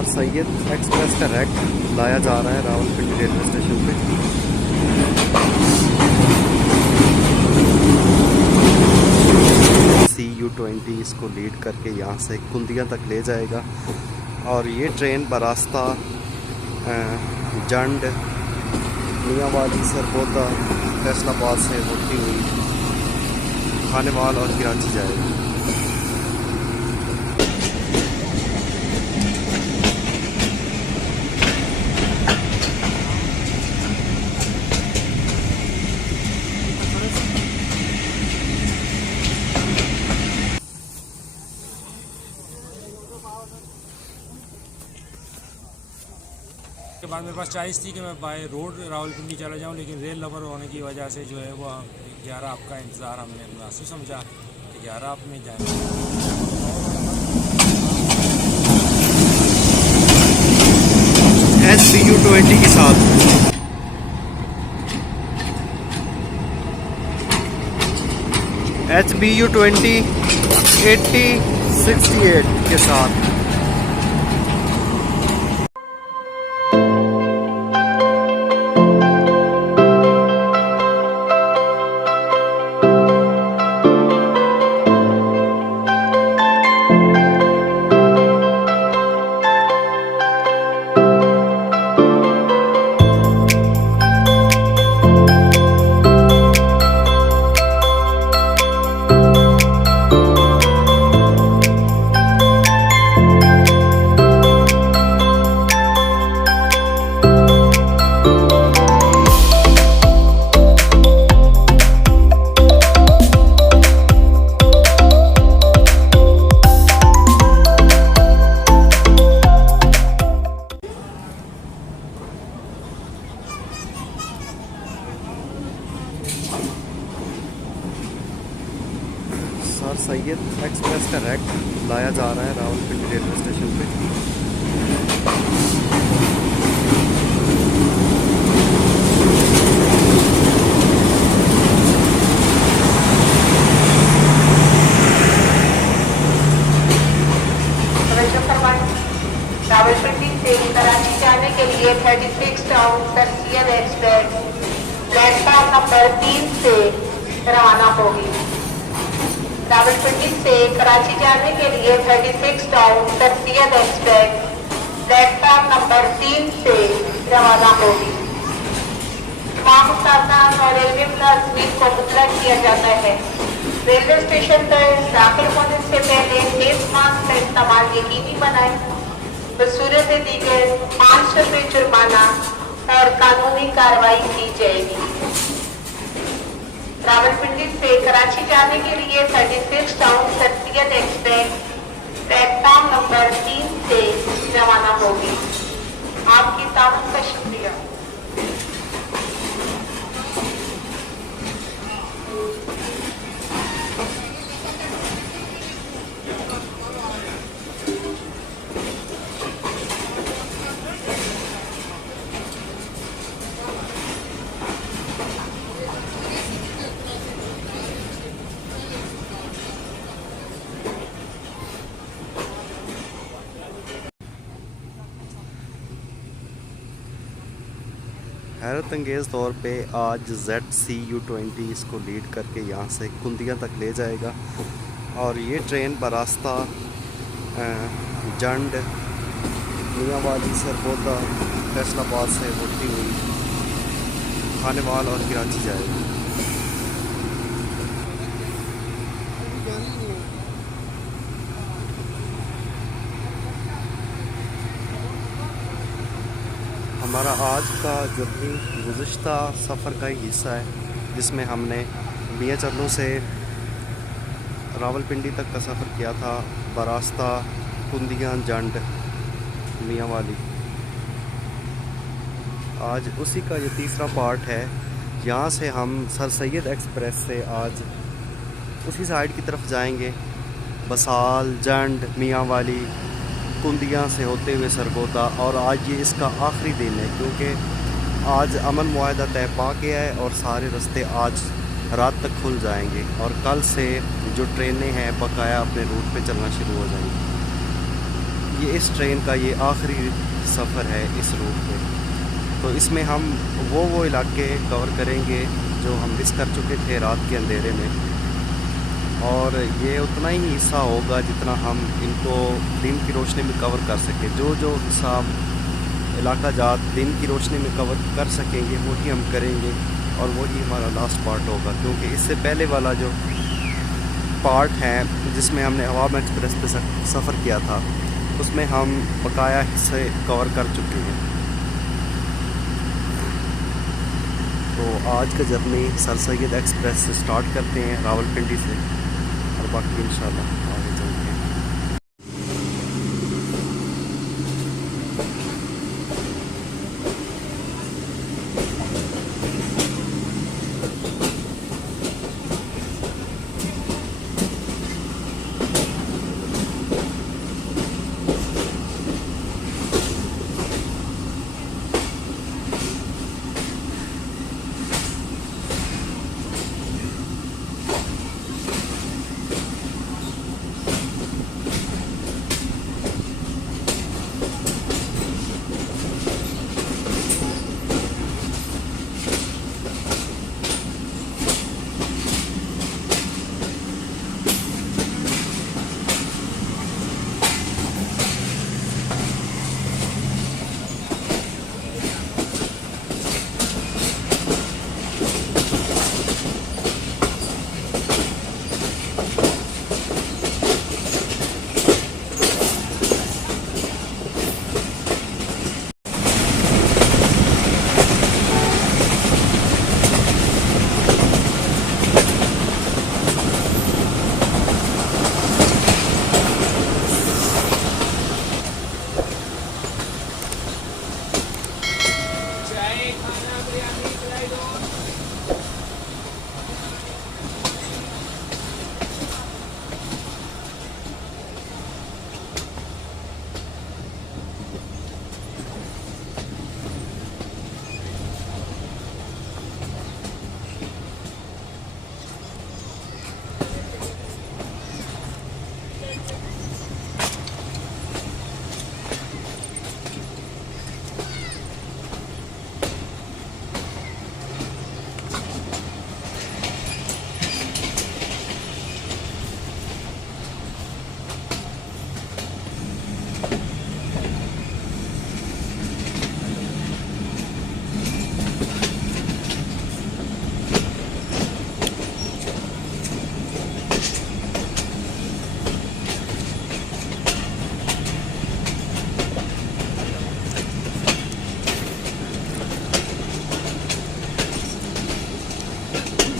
Sir Syed express direct लाया जा रहा है रावलपिंडी रेलवे स्टेशन पे। CU20 इसको लीड करके यहाँ से कुंदिया तक ले जाएगा और ये ट्रेन बरास्ता जंड मियांवाली सरगोदा फैसलाबाद से होती हुई खानेवाल और कराची जाएगी। के बाद मेरे पास चॉइस थी कि मैं बाय रोड रावलपिंडी चला जाऊं, लेकिन रेल लवर होने की वजह से जो है वो 11 आपका इंतज़ार हमने मुनासिब समझा कि 11 आप में जाए। CU20 के साथ HBU20 8068 के साथ सर सैयद एक्सप्रेस डायरेक्ट लाया जा रहा है रावलपिंडी रेलवे स्टेशन पे। रावलपिंडी से कराची जाने के लिए 36 टाउन तरसियत एक्सप्रेस प्लेटफॉर्म नंबर 3 से रवाना होगी। रावलपिंडी से कराची जाने के लिए 36 टाउन तरसियत एक्सप्रेस प्लेटफॉर्म नंबर 3 से रवाना होगी। तमाम मुसाफिर और रेलवे मुलाजिमीन को मुतलक किया जाता है रेलवे स्टेशन पर दाखिल होने से पहले फेस मास्क का इस्तेमाल यकीनी बनाएं। बसूरत दीगर 500 रुपये जुर्माना और कानूनी कार्रवाई की जाएगी। रावलपिंडी से कराची जाने के लिए 36 टाउन तरसियत एक्सप्रेस प्लेटफॉर्म नंबर 3 से रवाना होगी। आपकी ताउन का शुक्रिया। हैरत अंगेज़ तौर पे आज ZCU20 इसको लीड करके यहाँ से कुंदिया तक ले जाएगा और ये ट्रेन बरास्ता जंड मियांवाली सरगोदा फैसलाबाद से होती हुई खानेवाल और कराची जाएगी। हमारा आज का जो भी गुज़िश्ता सफ़र का ही हिस्सा है जिसमें हमने मियाँ चन्नू से रावलपिंडी तक का सफ़र किया था, बरास्ता कुंदिया जंड मियांवाली। आज उसी का ये तीसरा पार्ट है। यहाँ से हम सर सैयद एक्सप्रेस से आज उसी साइड की तरफ जाएंगे, बसाल जंड मियांवाली कुंदिया से होते हुए सरगोदा। और आज ये इसका आखिरी दिन है क्योंकि आज अमन मुआहदा तय पा गया है और सारे रास्ते आज रात तक खुल जाएंगे और कल से जो ट्रेनें हैं बकाया अपने रूट पे चलना शुरू हो जाएंगी। ये इस ट्रेन का ये आखिरी सफ़र है इस रूट पे। तो इसमें हम वो इलाके कवर करेंगे जो हम मिस कर चुके थे रात के अंधेरे में, और ये उतना ही हिस्सा होगा जितना हम इनको दिन की रोशनी में कवर कर सकें। जो हिस्सा इलाका जात दिन की रोशनी में कवर कर सकेंगे वही हम करेंगे, और वही हमारा लास्ट पार्ट होगा, क्योंकि इससे पहले वाला जो पार्ट है जिसमें हमने अवाम एक्सप्रेस पे सफ़र किया था उसमें हम बकाया हिस्से कवर कर चुके हैं। तो आज का जर्नी सर सैयद एक्सप्रेस से स्टार्ट करते हैं रावलपिंडी से, और बाकी इंशाल्लाह आगे चलते हैं।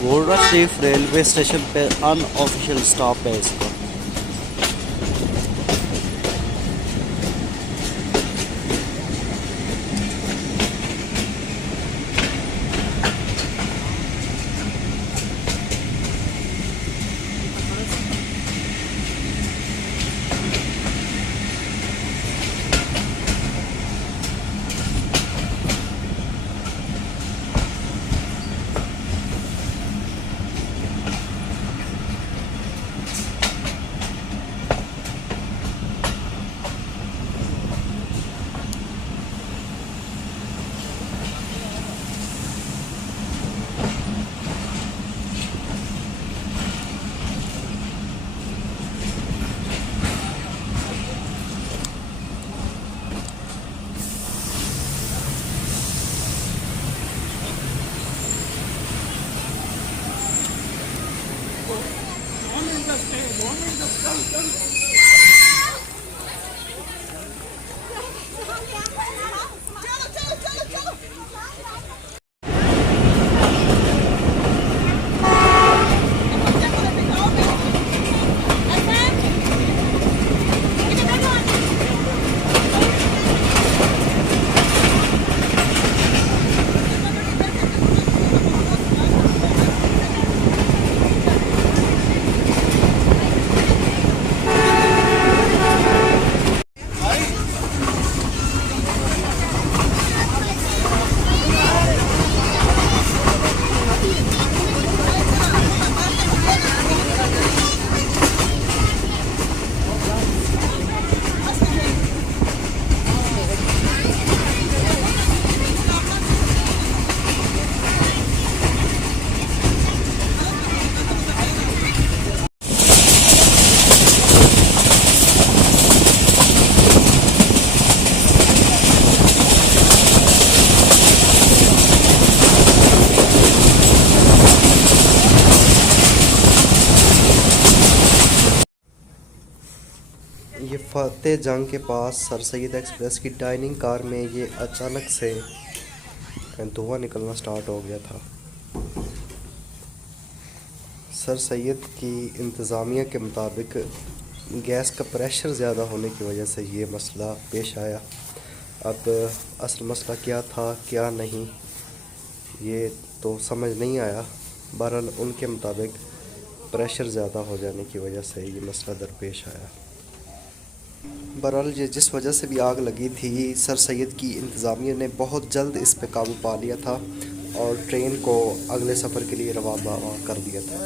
गोल्डा शरीफ रेलवे स्टेशन पे अनऑफिशियल स्टॉप है इसका। फतेह जंग के पास सर सैयद एक्सप्रेस की डाइनिंग कार में ये अचानक से धुआं निकलना स्टार्ट हो गया था। सर सैयद की इंतज़ामिया के मुताबिक गैस का प्रेशर ज़्यादा होने की वजह से ये मसला पेश आया। अब असल मसला क्या था क्या नहीं ये तो समझ नहीं आया। बहरहाल उनके मुताबिक प्रेशर ज़्यादा हो जाने की वजह से ये मसला दरपेश आया। बहरहाल ये जिस वजह से भी आग लगी थी, सर सैयद की इंतज़ामिया ने बहुत जल्द इस पे काबू पा लिया था और ट्रेन को अगले सफ़र के लिए रवाना कर दिया था।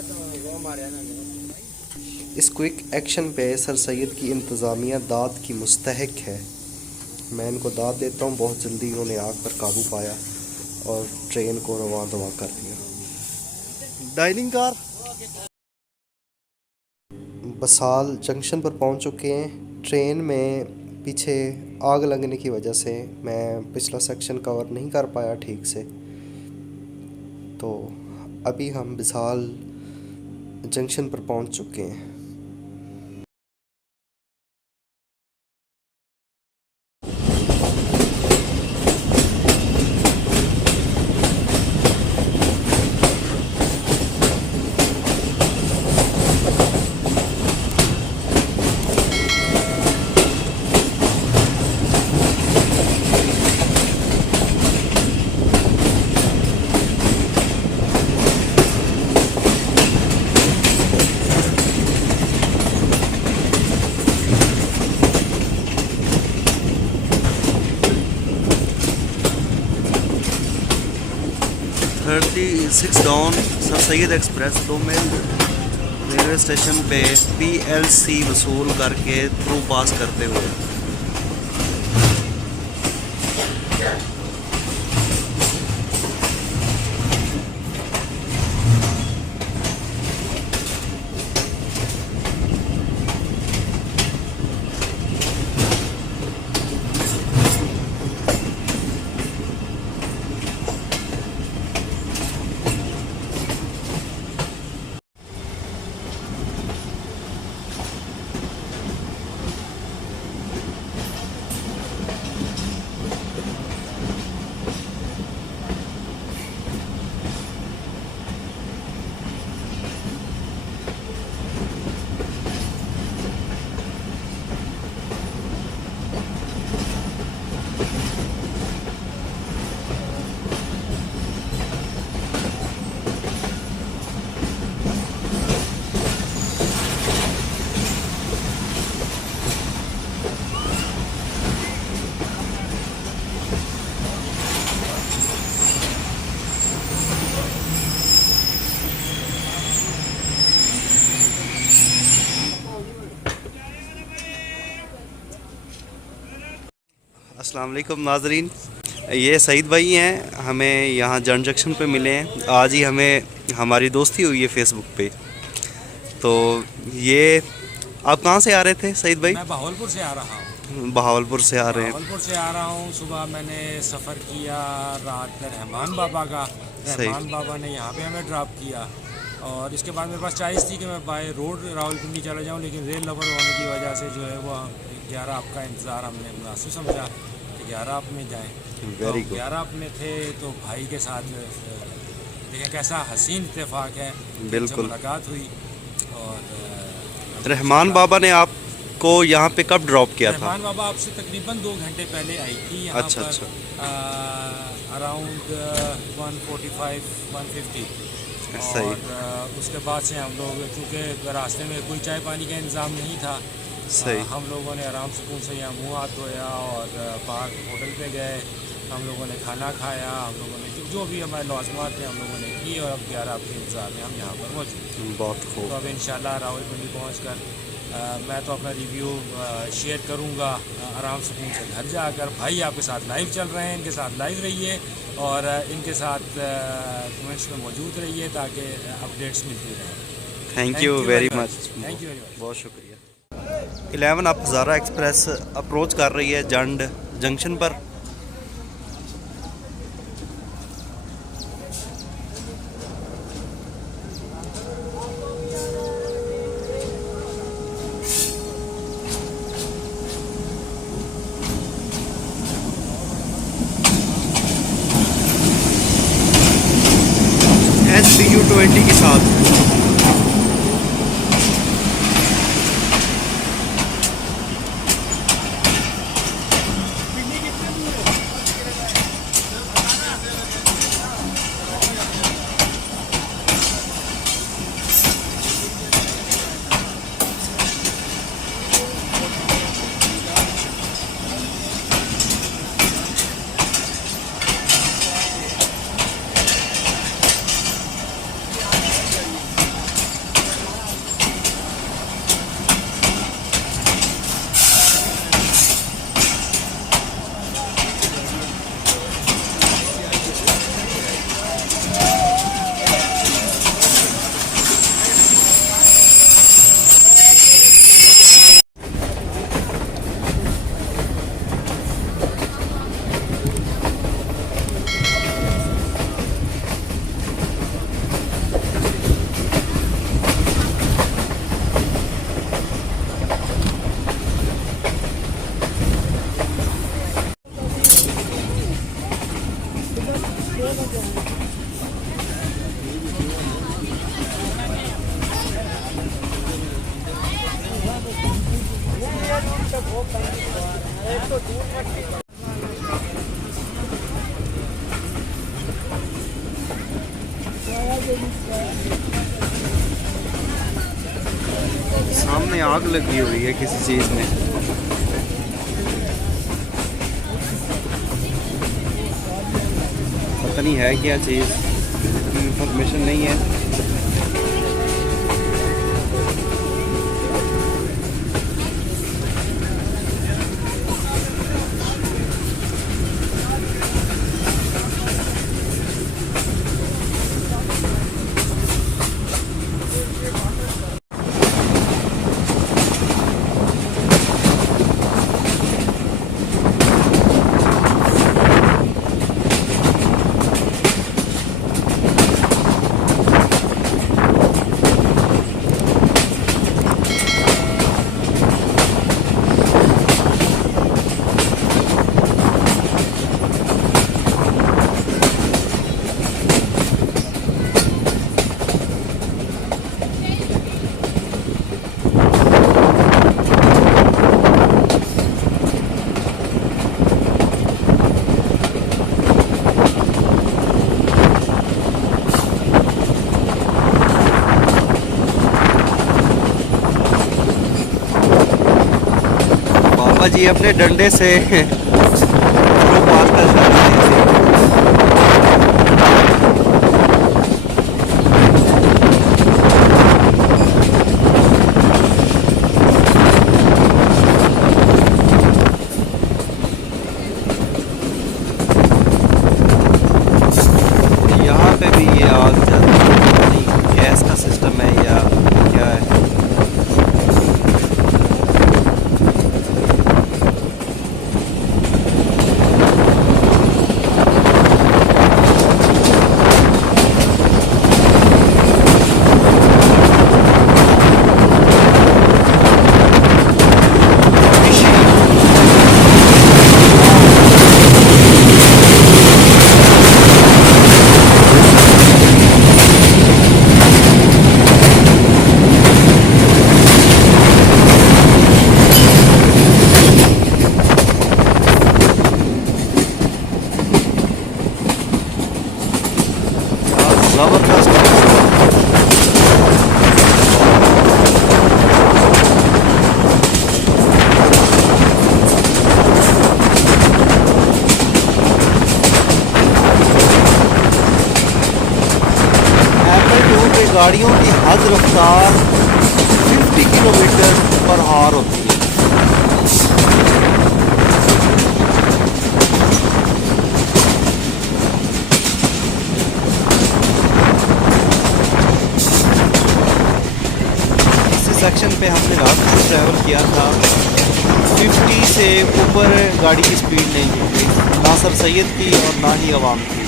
इस क्विक एक्शन पे सर सैयद की इंतज़ामिया दाद की मुस्तहक है। मैं इनको दाद देता हूँ। बहुत जल्दी उन्होंने आग पर काबू पाया और ट्रेन को रवाना कर दिया। डाइनिंग कार बसाल जंक्शन पर पहुँच चुके हैं। ट्रेन में पीछे आग लगने की वजह से मैं पिछला सेक्शन कवर नहीं कर पाया ठीक से, तो अभी हम बसाल जंक्शन पर पहुंच चुके हैं। Six down sir Syed express 2 मील रेलवे स्टेशन पे PLC वसूल करके थ्रू पास करते हुए अस्सलाम वालेकुम नाजरीन, ये सईद भाई हैं। हमें यहाँ जंक्शन पे मिले हैं। आज ही हमें हमारी दोस्ती हुई है फेसबुक पे। तो ये आप कहाँ से आ रहे थे सईद भाई? मैं बहावलपुर से आ रहा हूँ। बहावलपुर से आ रहे हैं। बहावलपुर से आ रहा हूँ। सुबह मैंने सफ़र किया रात में रहमान बाबा का। रहमान बाबा ने यहाँ पे हमें ड्रॉप किया और इसके बाद मेरे पास चॉइस थी कि मैं बाय रोड रावलपिंडी चला जाऊँ, लेकिन रेल लवर होने की वजह से जो है वो 11 आपका इंतज़ार हमने मुनासिब समझा कि 11 आप में जाएँ। Very good. 11 आप में थे तो भाई के साथ देखें कैसा हसीन इत्तेफाक है। बिल्कुल मुलाकात हुई और रहमान बाबा ने आपको यहाँ पे कब ड्रॉप किया था? रहमान बाबा आपसे तकरीबन 2 घंटे पहले आई थी यहाँ अच्छा पर। अच्छा। अराउंड 145-150 सही। और उसके बाद से हम लोग चूँकि रास्ते में कोई चाय पानी का इंतज़ाम नहीं था, सही। हम लोगों ने आराम सुकून से यहाँ मुँह हाथ धोया और बाहर होटल पे गए। हम लोगों ने खाना खाया, हम लोगों ने जो भी हमारे लाजमात थे हम लोगों ने की और अब 11 आपके इंतज़ार में हम यहाँ पर मौजूद। बहुत खूब। तो अब इंशाल्लाह रावलपिंडी पहुँच कर मैं तो अपना रिव्यू शेयर करूँगा आराम सुकून से घर जाकर। भाई आपके साथ लाइव चल रहे हैं, इनके साथ लाइव रहिए और इनके साथ कमेंट्स में मौजूद रहिए ताकि अपडेट्स मिलती रहें। Thank you very much. Thank you very much. बहुत शुक्रिया। 11 अब हज़ारा एक्सप्रेस अप्रोच कर रही है जंड जंक्शन पर। 120 के साथ। सामने आग लगी हुई है किसी चीज़ में। पता नहीं है क्या चीज़, इंफॉर्मेशन नहीं है। जी अपने डंडे से पास कर रहे हैं। यहाँ पे भी ये आग जल रही है, गैस का सिस्टम है या क्या है। गाड़ियों की हद रफ्तार 50 किलोमीटर पर आवर होती है। इस सेक्शन पे हमने रात को ट्रैवल किया था, 50 से ऊपर गाड़ी की स्पीड नहीं थी, ना सर सैयद की और ना ही आवाम की।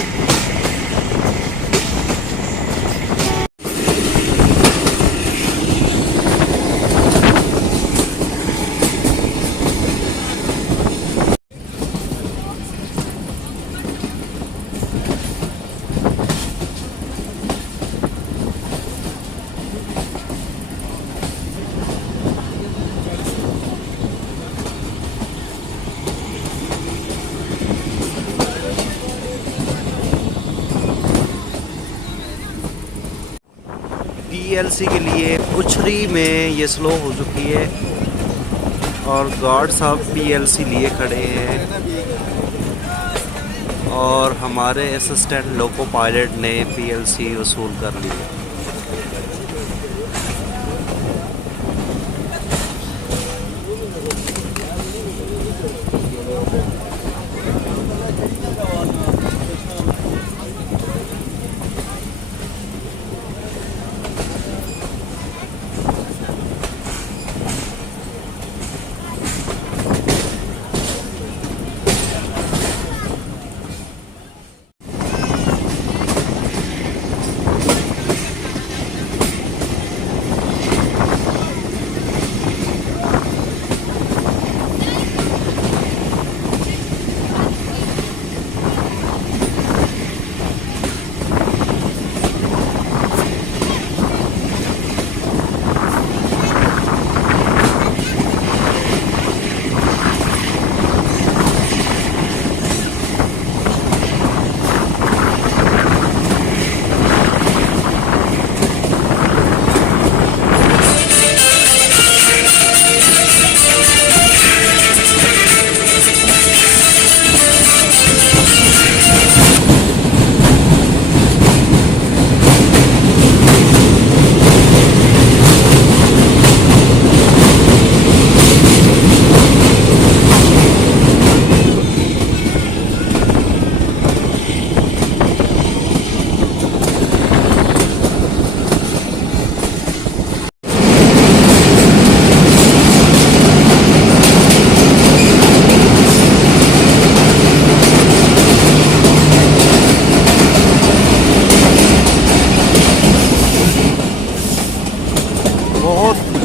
पीएलसी के लिए उछरी में ये स्लो हो चुकी है और गार्ड साहब पीएलसी लिए खड़े हैं और हमारे असिस्टेंट लोको पायलट ने पीएलसी वसूल कर ली।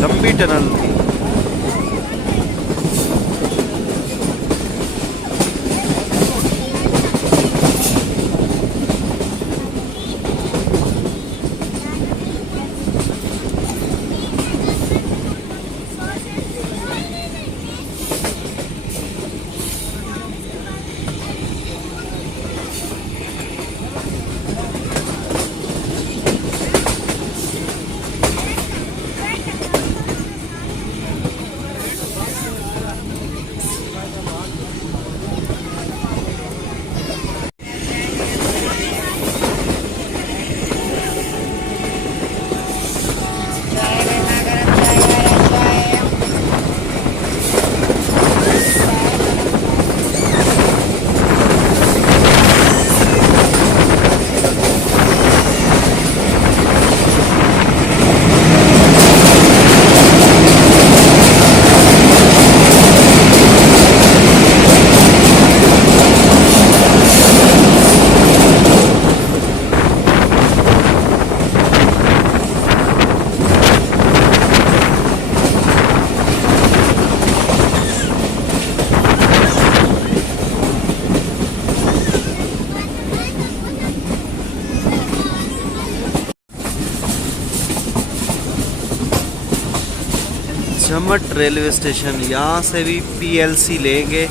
लंबी टनल थी। झमट रेलवे स्टेशन, यहाँ से भी पीएलसी लेंगे।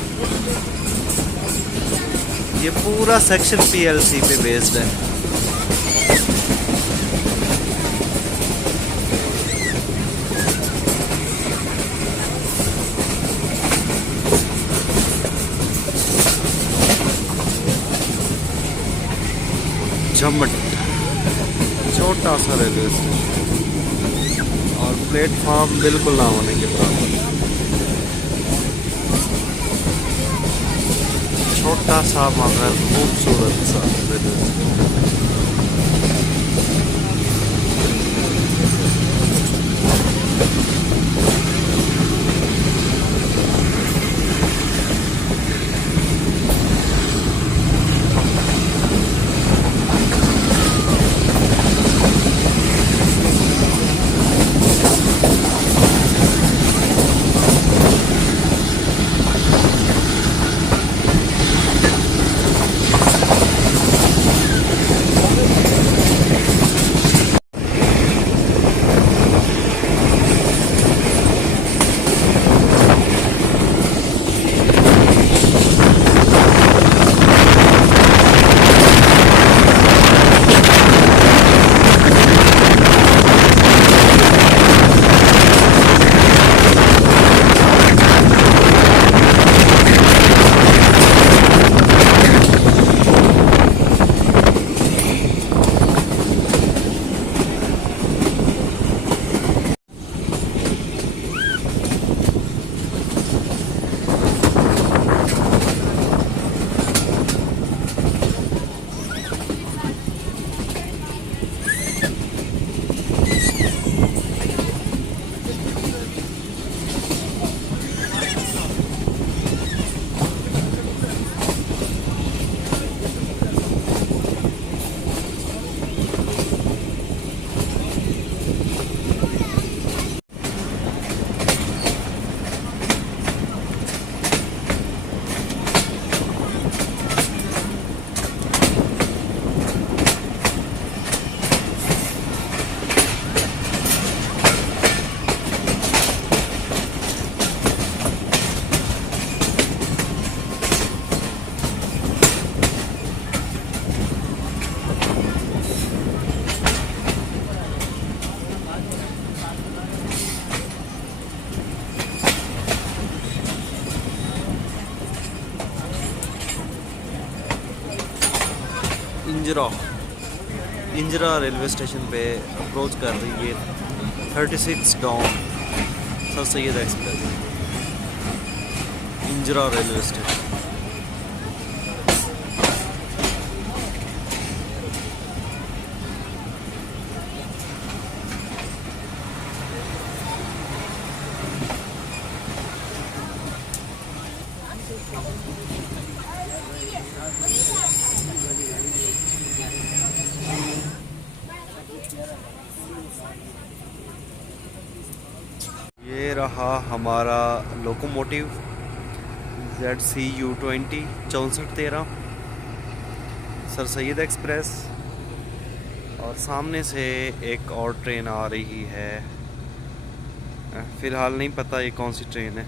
ये पूरा सेक्शन पीएलसी पे बेस्ड है। झमट छोटा सा रेलवे स्टेशन और प्लेटफॉर्म बिल्कुल ना होने के बराबर, छोटा सा मगर खूबसूरत सा railway station. Injra railway station पे अप्रोच कर रही है 36 down sir Syed express, Injra railway station. ये रहा हमारा locomotive ZCU20 6413 sir Syed express, और सामने से एक और ट्रेन आ रही है। फ़िलहाल नहीं पता ये कौन सी ट्रेन है।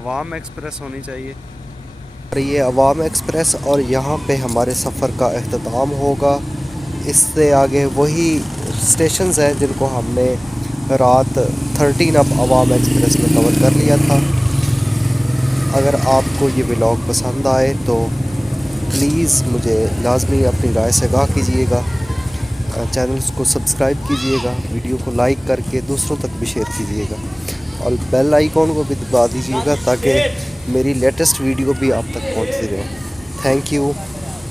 अवाम एक्सप्रेस होनी चाहिए। ये अवाम एक्सप्रेस, और यहाँ पे हमारे सफ़र का अख्ताम होगा। इससे आगे वही स्टेशंस हैं जिनको हमने रात 13 अब अवाम एक्सप्रेस में कवर कर लिया था। अगर आपको ये व्लॉग पसंद आए तो प्लीज़ मुझे लाजमी अपनी राय से आगाह कीजिएगा, चैनल्स को सब्सक्राइब कीजिएगा, वीडियो को लाइक करके दूसरों तक भी शेयर कीजिएगा, और बेल आइकॉन को भी दबा दीजिएगा ताकि मेरी लेटेस्ट वीडियो भी आप तक पहुंचती रहे। थैंक यू,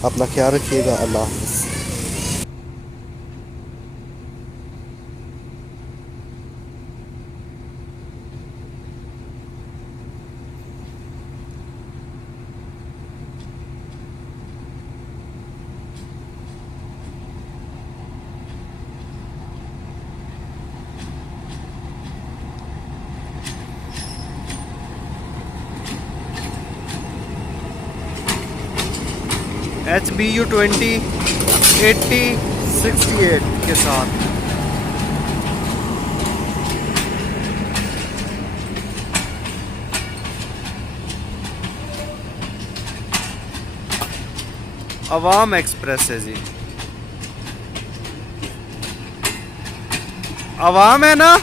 अपना ख्याल रखिएगा। अल्लाह हाफ़िज़। HBU20 8068 के साथ अवाम एक्सप्रेस है जी। अवाम है ना,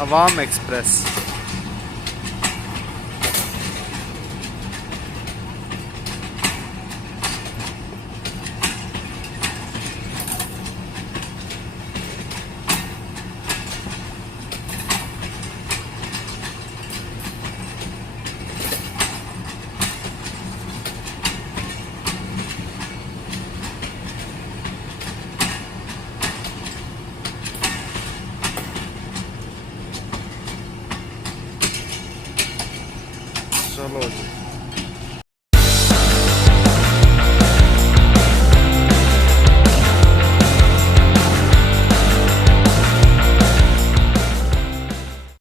अवाम एक्सप्रेस। चलो जी।